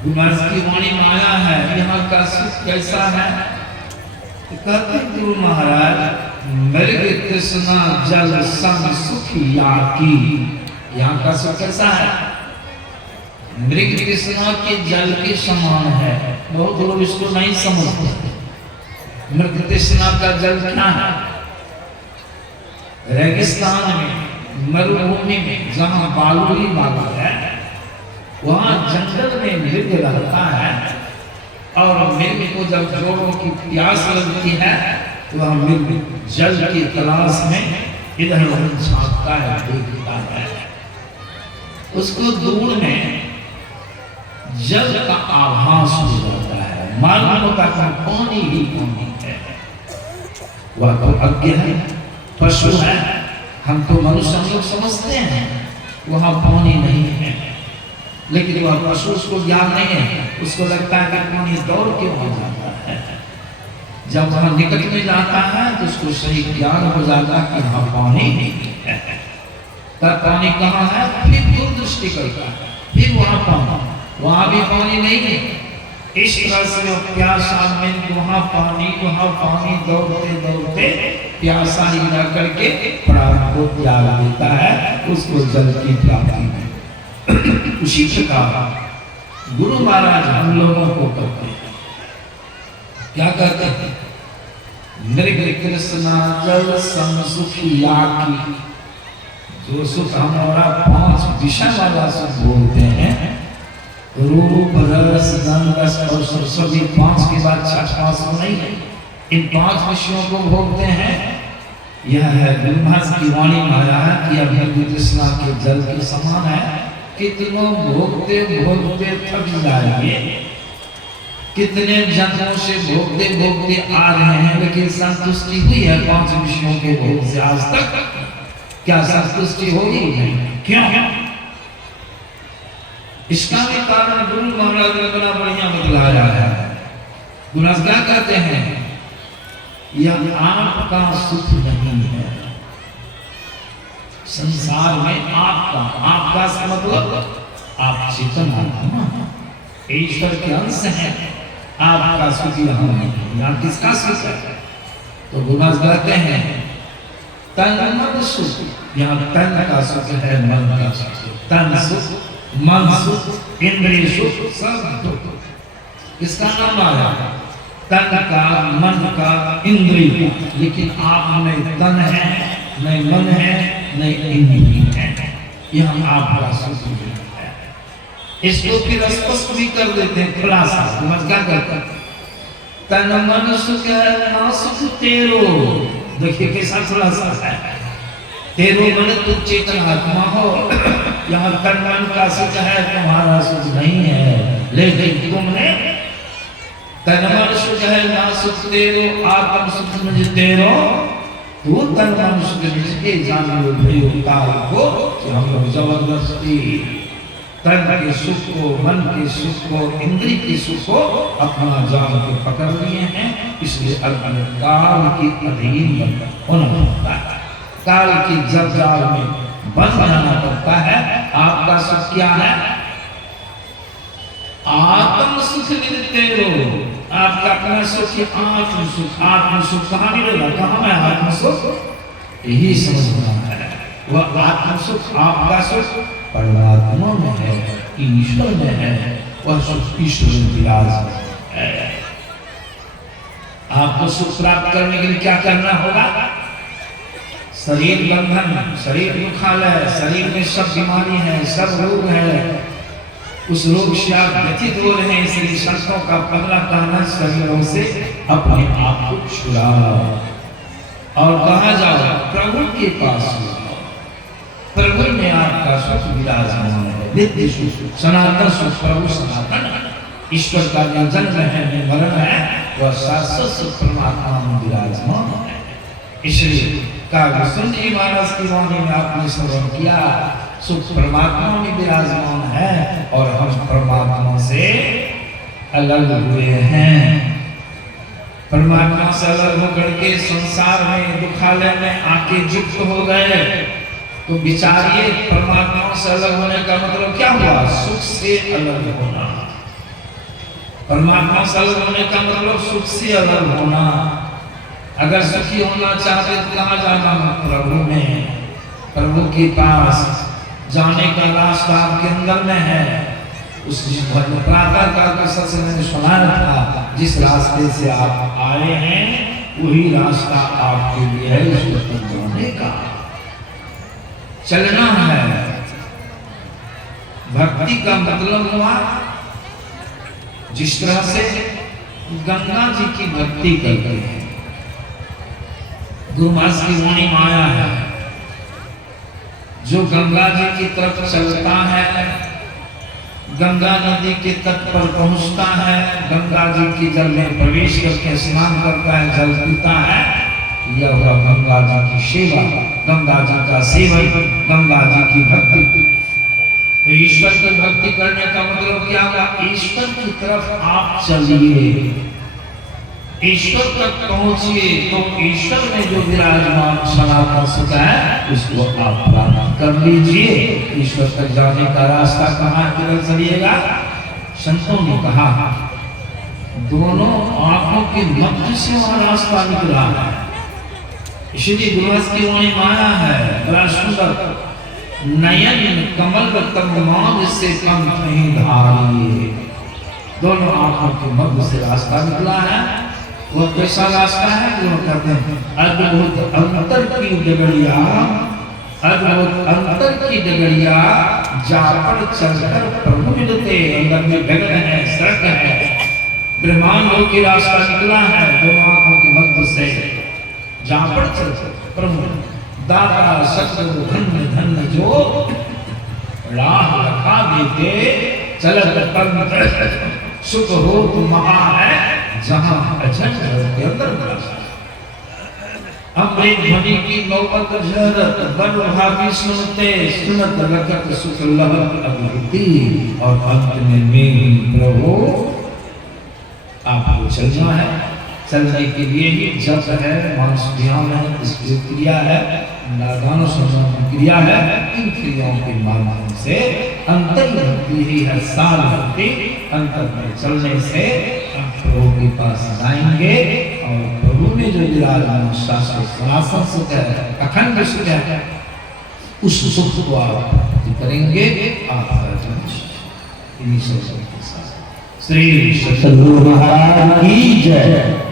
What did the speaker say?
गुरुमहाराज की वाणी माया है, यहाँ का सुख कैसा है? तो कहते गुरु महाराज, मृग तृष्णा जल सम सुखिया की। यहाँ का सुख कैसा है? मृग तृष्णा के जल के समान है। बहुत लोग इसको नहीं समझते। मृग तृष्णा का जल क्या है? रेगिस्तान में, मरुभूमि में, जहाँ बालू ही बालू है, वहाँ जंगल में मृग रहता है और मृग को जब जोड़ों की प्यास लगती है तो वह मृग जल की तलाश में इधर उधर झांकता है, देखता है। उसको दूर में जल का आभास हो जाता है, मालूम होता है पानी ही पानी है। वह तो अज्ञ है, पशु है। हम तो मनुष्य हम लोग समझते हैं वहाँ पानी नहीं है, लेकिन वह पशु उसको ज्ञान नहीं है। उसको लगता है कि पानी दौड़ के वहां जाता है। जब वहां निकट में जाता है तो उसको सही ज्ञान हो जाता है कि वहां पानी नहीं है। तब पानी कहाँ है? फिर दूर दृष्टि करता है, फिर वहां पानी, वहां भी पानी नहीं है। इस तरह से प्यासा में वहां पानी दौड़ते दौड़ते प्यासा ही ना करके प्राण को त्याग देता है, उसको जल की प्राप्ति में। उसी प्रकार गुरु महाराज हम लोगों को कहते हैं, क्या कहते हैं? मृग कृष्णा जल सम सुखिया की। जो सुख हमारा 5 विषय वाला सुख बोलते हैं, रूप रस गंध रस और सभी 5 के बाद 6 सुख नहीं है। इन 5 विषयों को भोगते हैं। यह है गुरु महाराज की वाणी माया है कि अभी कृष्णा के जल के समान है। कितनों भोगते भोगते थक जाएंगे, कितने जन्मों से भोगते भोगते आ रहे हैं, लेकिन संतुष्टि हुई है 5 विषयों के भोग से आज तक? क्या संतुष्टि होगी? नहीं। क्यों? इसका भी कारण गुरु महाराज ने बड़ा बढ़िया बतलाया है। गुरु महाराज क्या कहते हैं? यह आपका सुख नहीं है। संसार में आपका मतलब आप चेतन आत्मा, ईश्वर के अंश हैं। आपका सुख यहाँ नहीं, यहाँ किसका सुख है? तो गुरु महाराज कहते हैं तन मन सुख। यहाँ तन का सुख है, मन का सुख। तन सुख, मन सुख, इंद्रिय सुख, सब दुख। इसका नाम आया तन का, मन का, इंद्रिय का। लेकिन आप में तन है, नहीं मन है, नहीं इंद्रिय है। यह आपका सुख नहीं है। इसको फिर स्पष्ट भी कर देते हैं खुलासा। समझ क्या करते हैं? तन मन सुख है ना सुख तेरो। देखिए कैसा खुलासा है। तेरो मन तू चेतन आत्मा हो, यहाँ तन मन का सुख है, तुम्हारा सुख नहीं है। लेकिन तुमने तन मन सुख है ना सुख तेरो, आत्म सुख मुझ तेरो। तू तन मन सुख जिसके जान लो भयो काल को, कि हम लोग जबरदस्ती तन के सुख को, मन के सुख को, इंद्रिय के सुख को अपना जान के पकड़ लिए हैं। इसलिए अपने काल की अधीन होना पड़ता है, काल की जब जाल में बंद रहना पड़ता है। आपका सुख क्या है? आत्म सुख मिलते हो। आपका अपना सुख आत्म सुख। आत्म सुख कहाँ मिलेगा? कहाँ है आत्म सुख? यही समझना है। वह आत्म सुख, आपका सुख परमात्मा में है, ईश्वर में है। वह सुख ईश्वर में विराजमान है। आपको सुख प्राप्त करने के लिए क्या करना होगा? शरीर बंधन, शरीर दुखालय, शरीर में सब बीमारी है, सब रोग है। उस रोग से आप व्यथित हो रहे हैं, इसलिए संतों का पहला कहना शरीरों से अपने आप को छुड़ाओ और कहा जाओ प्रभु के पास। प्रभु में आपका सुख विराजमान है, नित्य सुख, सनातन सुख। प्रभु सनातन, ईश्वर का जो जन्म है, मरण है, वह शाश्वत सुख परमात्मा में विराजमान है। इसलिए काव्यसुंद जी महाराज की वाणी में आपने श्रवण किया, सुख परमात्मा में विराजमान है और हम परमात्मा से अलग हुए हैं। परमात्मा से अलग होकर के संसार में दुखालय में आके युक्त हो गए। तो विचारिए, परमात्मा से अलग होने का मतलब क्या हुआ? सुख से अलग होना। परमात्मा से अलग होने का मतलब सुख से अलग होना। अगर सुखी होना चाहते तो कहाँ जाना? प्रभु में, प्रभु के पास जाने का रास्ता आपके अंदर में है। उस प्रातः काल का सत्संग मैंने सुनाया था, जिस रास्ते से आप आए हैं वही रास्ता आपके लिए है उसको जाने का, चलना है। भक्ति का मतलब हुआ जिस तरह से गंगा जी की भक्ति करते हैं, गुरुमास की वाणी माया है। जो गंगा जी की तरफ चलता है, गंगा नदी के तट पर पहुंचता है, गंगा जी की जल में प्रवेश करके स्नान करता है, जल पीता है, यह हुआ गंगा जी की सेवा, गंगा जी का सेवन, गंगा जी की भक्ति। तो ईश्वर की भक्ति करने का मतलब क्या हुआ? ईश्वर की तरफ आप चलिए, ईश्वर तक पहुंचिए, तो ईश्वर में जो विराजमान सनातन सुख है उसको आप प्राप्त कर लीजिए। ईश्वर तक जाने का रास्ता कहाँ किधर चलिएगा? संतों ने कहा दोनों आंखों के मध्य से वहां रास्ता निकला है। इसलिए गुरुदास की वाणी माया है, बड़ा सुंदर। नयन कमल तमाम से कम नहीं धारिए, दोनों आंखों के मध्य से रास्ता निकला है। वो कैसा रास्ता है? जो कहते हैं अद्भुत अंतर की डगरिया, अद्भुत अंतर की डगरिया, जा पर चलकर प्रभु मिलते। अंदर में डगर है, सड़क है, ब्रह्मांड की रास्ता निकला है दोनों आंखों के मध्य से, जा पर चलकर प्रभु दाता सतगुरु धन्य धन्य जो राह रखा देते, चलत पंथ सुख हो महा है जहां अजन के अंदर। अमृत ध्वनि की नौबत झरत, बन भागी सुनते, सुनत रखत सुख लहत अभिवृद्धि। और अंत में मेरी प्रभु आपको चलना है। चलने के लिए ही जप है, मानस ध्यान है, इसकी क्रिया है, नादान क्रिया है। इन क्रियाओं के माध्यम से अंतर भक्ति ही है, सार भक्ति। अंतर में चलने से हम प्रभु के पास जाएंगे और प्रभु में जो विराजमान शाश्वत सनातन सुख है, अखंड सुख है, उस सुख को आप करेंगे। आपका इन्हीं सब के साथ श्री सतगुरु महाराज की जय।